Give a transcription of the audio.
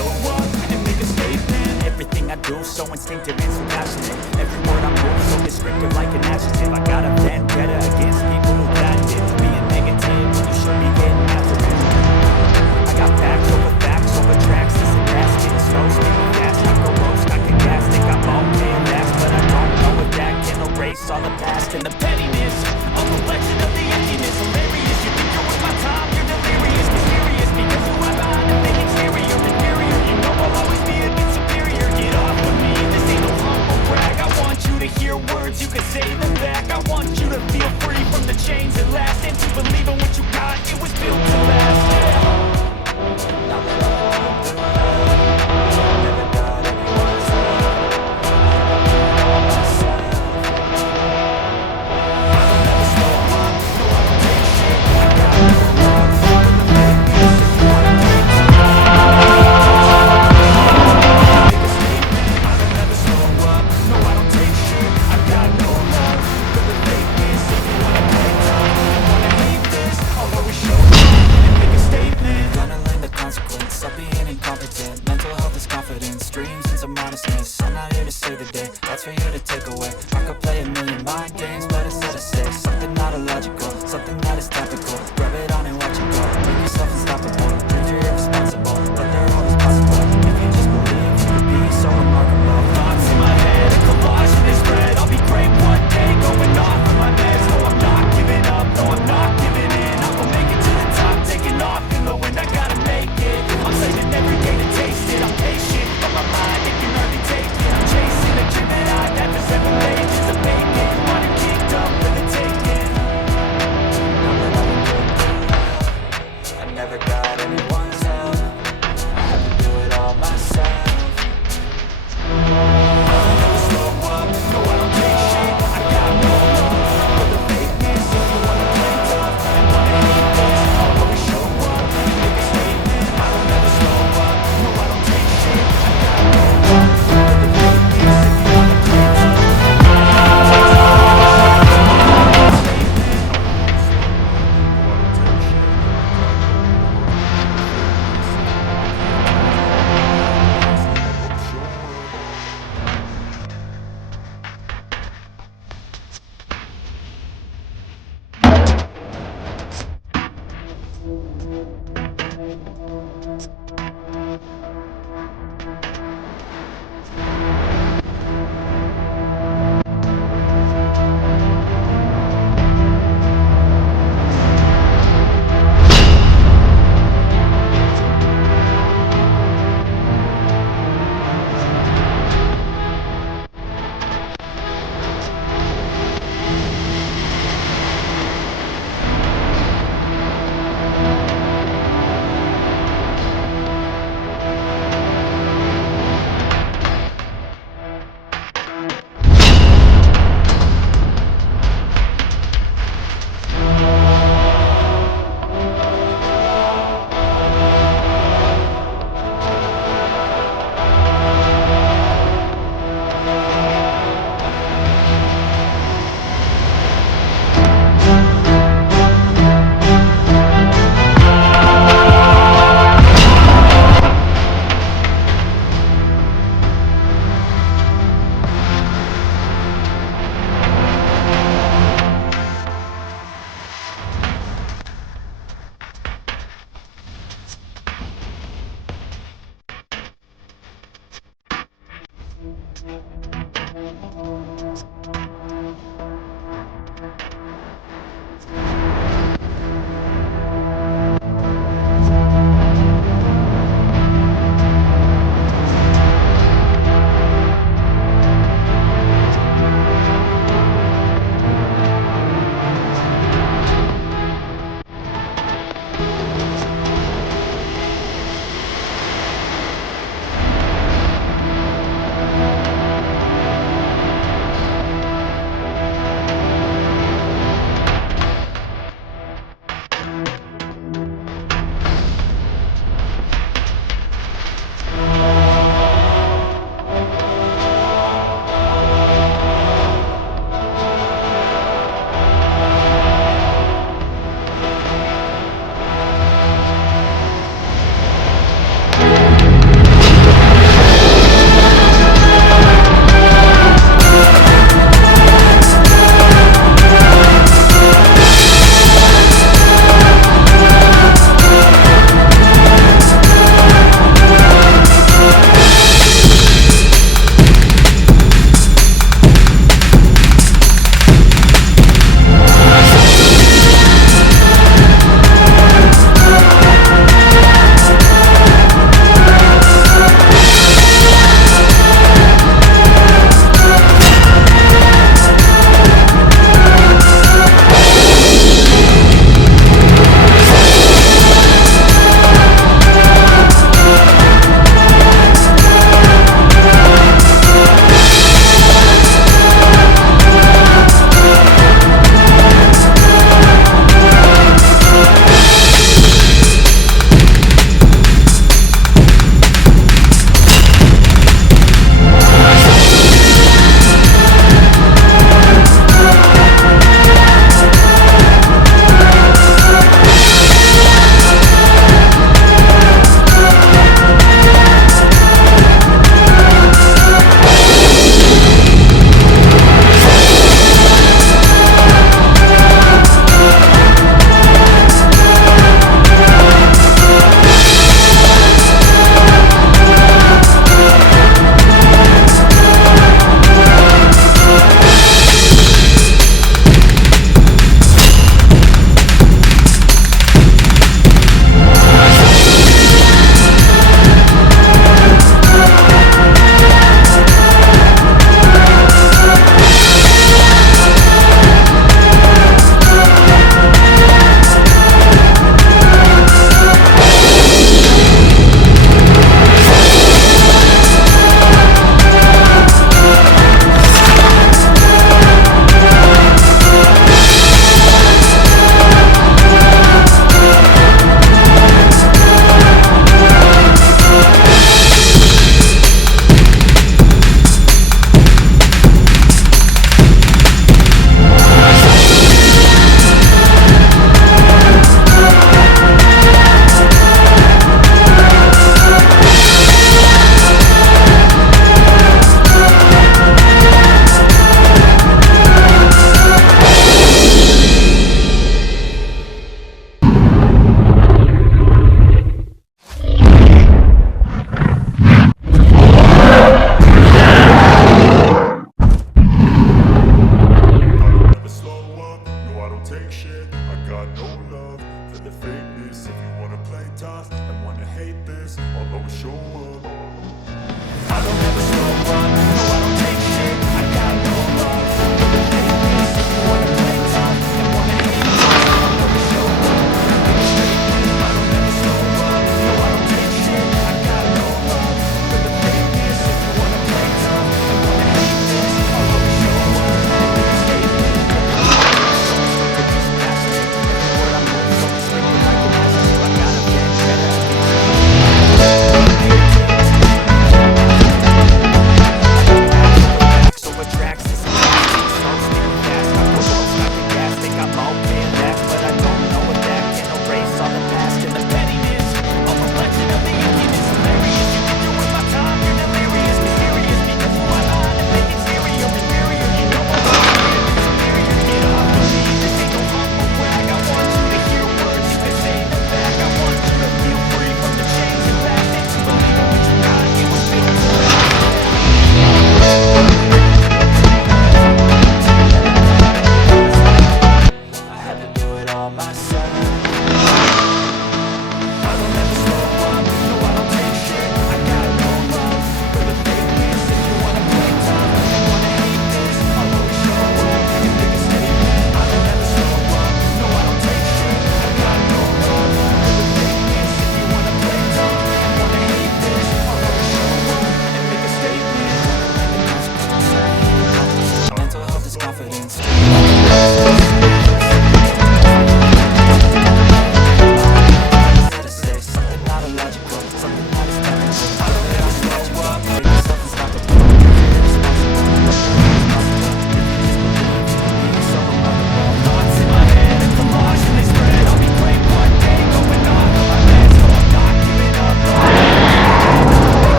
show up and make a statement. Everything I do so instinctive and so passionate. Every word I move so descriptive like an adjective. I got a vendetta against people who patented being negative when you should be getting after it. I got facts over tracks. This and that, getting slow, speaking fast. I go roast, I can gas, think I'm all man last, but I don't know if that can erase all the past and the pettiness. A reflection of the emptiness, hilarious. You think you're worth my time, you're delirious, mysterious, because you are behind the fake exterior, inferior. You know I'll always be a bit superior. Get off with me, this ain't no humble brag. I want you to hear words, you can say them back. I want you to feel free from the chains that last, and to believe in what you got, it was built to last. Now that I've lived my life, never got anyone's of being incompetent. Mental health is confidence, dreams and some modestness. I'm not here to save the day,